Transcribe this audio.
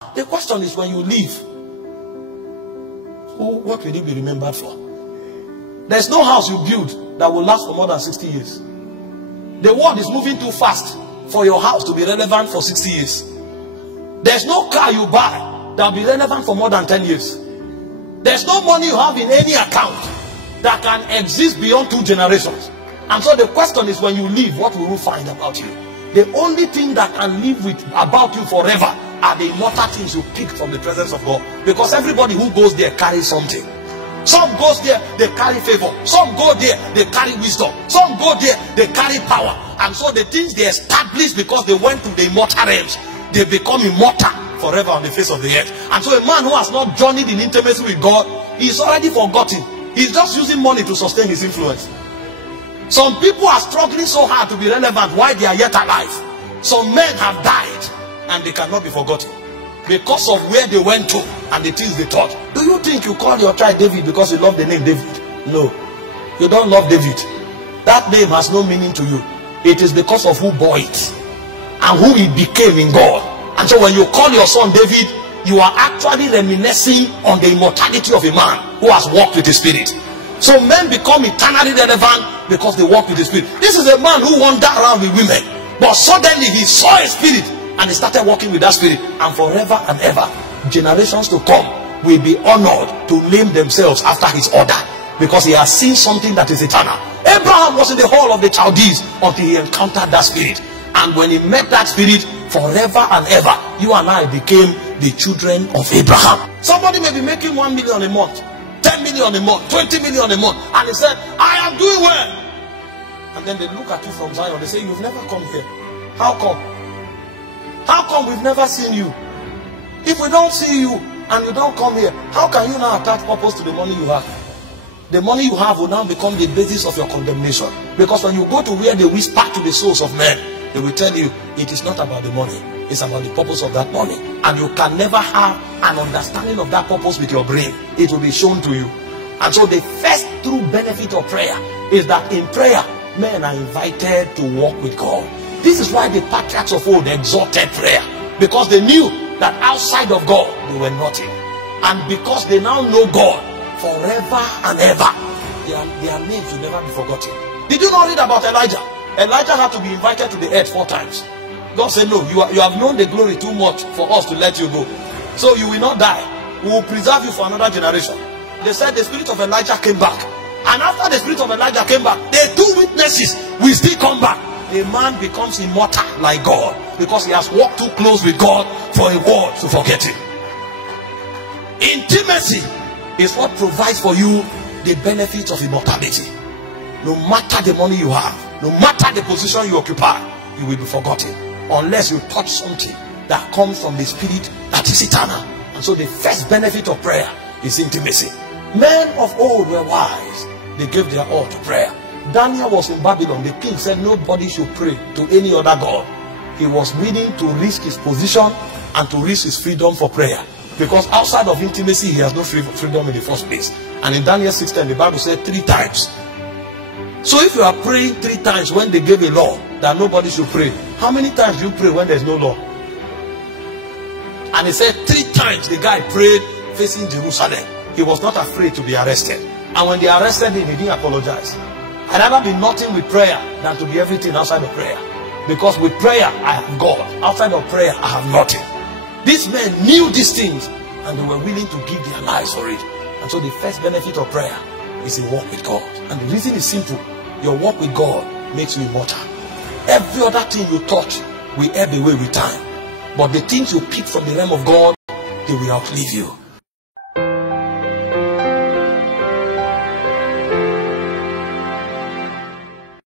The question is, when you leave, what will you be remembered for? There's no house you build that will last for more than 60 years. The world is moving too fast for your house to be relevant for 60 years. There's no car you buy that will be relevant for more than 10 years. There's no money you have in any account that can exist beyond 2 generations. And so the question is, when you leave, what will you find about you? The only thing that can live with about you forever are the immortal things you pick from the presence of God. Because everybody who goes there carries something. Some goes there, they carry favor. Some go there, they carry wisdom. Some go there, they carry power. And so the things they establish because they went to the immortal realms, they become immortal forever on the face of the earth. And so a man who has not journeyed in intimacy with God, he's already forgotten. He's just using money to sustain his influence. Some people are struggling so hard to be relevant while they are yet alive. Some men have died and they cannot be forgotten because of where they went to and the things they taught. Do you think you call your child David because you love the name David? No, you don't love David. That name has no meaning to you. It is because of who bore it and who he became in God. And so when you call your son David, you are actually reminiscing on the immortality of a man who has walked with the Spirit. So men become eternally relevant because they walk with the Spirit. This is a man who wandered around with women, but suddenly he saw a spirit and he started walking with that spirit. And forever and ever, generations to come will be honored to name themselves after his order, because he has seen something that is eternal. Abraham was in the hall of the Chaldees until he encountered that spirit. And when he met that spirit, forever and ever, you and I became the children of Abraham. Somebody may be making 1 million a month, 10 million a month, 20 million a month, and he said, I am doing well. And then they look at you from Zion, they say, you've never come here. How come? How come we've never seen you? If we don't see you and you don't come here, how can you now attach purpose to the money you have? The money you have will now become the basis of your condemnation. Because when you go to where they whisper to the souls of men, they will tell you it is not about the money, it's about the purpose of that money. And you can never have an understanding of that purpose with your brain. It will be shown to you. And so the first true benefit of prayer is that in prayer, men are invited to walk with God. This is why the patriarchs of old exalted prayer, because they knew that outside of God they were nothing. And because they now know God forever and ever, their names will never be forgotten. Did you not read about Elijah? Elijah had to be invited to the earth 4 times. God said, no, you have known the glory too much for us to let you go. So you will not die. We will preserve you for another generation. They said the spirit of Elijah came back. And after the spirit of Elijah came back, the 2 witnesses will still come back. A man becomes immortal like God because he has walked too close with God for a world to forget him. Intimacy is what provides for you the benefits of immortality. No matter the money you have, no matter the position you occupy, you will be forgotten unless you touch something that comes from the Spirit that is eternal. And so the first benefit of prayer is intimacy. Men of old were wise. They gave their all to prayer. Daniel was in Babylon. The king said nobody should pray to any other god. He was willing to risk his position and to risk his freedom for prayer, because outside of intimacy he has no freedom in the first place. And in Daniel 6:10 the Bible said 3 times. So if you are praying 3 times when they gave a law that nobody should pray, how many times do you pray when there's no law? And he said 3 times the guy prayed facing Jerusalem. He was not afraid to be arrested. And when they arrested him, he didn't apologize. I'd rather be nothing with prayer than to be everything outside of prayer. Because with prayer, I have God. Outside of prayer, I have nothing. These men knew these things and they were willing to give their lives for it. And so the first benefit of prayer is a walk with God. And the reason is simple. Your walk with God makes you immortal. Every other thing you touch will ebb away with time. But the things you pick from the realm of God, they will outlive you.